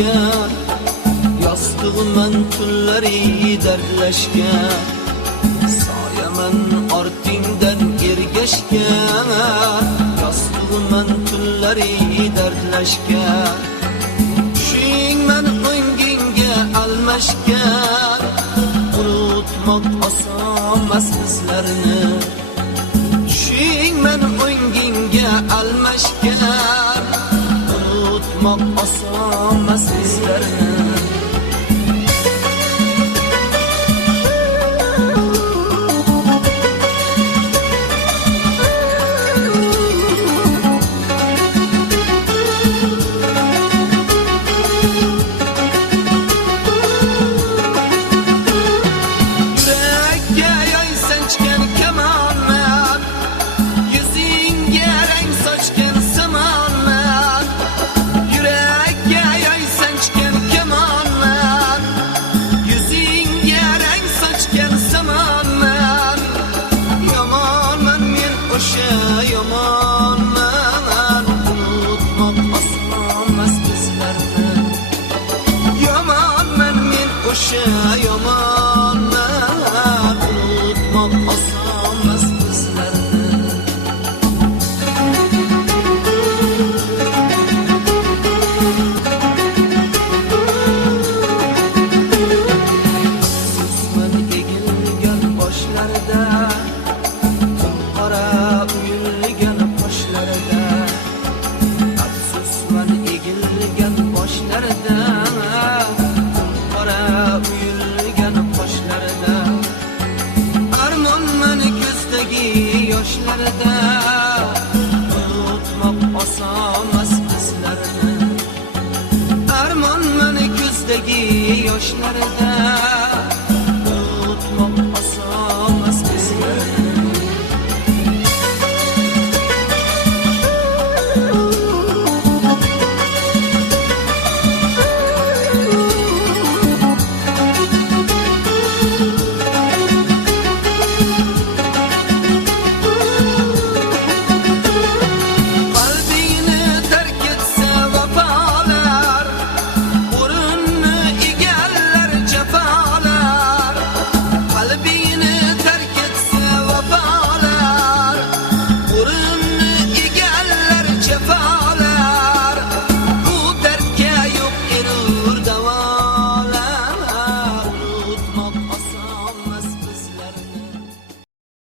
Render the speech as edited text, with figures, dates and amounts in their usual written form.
ergashgan, yostig'iman tunlari dardlashgan, soyaman ortingdan ergashgan, yostig'iman tunlari dardlashgan, tushingman o'ngingga almashgan, unutmoq osonmas bizlarni. Tushingman o'ngingga almashgan, unutmoq osonmas bizlarni. Yamanman, unutmoq osonmas bizlarni. Yamanman men o'sha yamanman, unutmoq osonmas bizlarni. Afsusman egilgan boshlarda, qora uyulgan qoshlarida, afsusman egilgan boshlarida, qora uyulgan qoshlarida, armonman ko'zdagi yoshlarida, unutmoq osonmas bizlarni. Armonman ko'zdagi yoshlarida,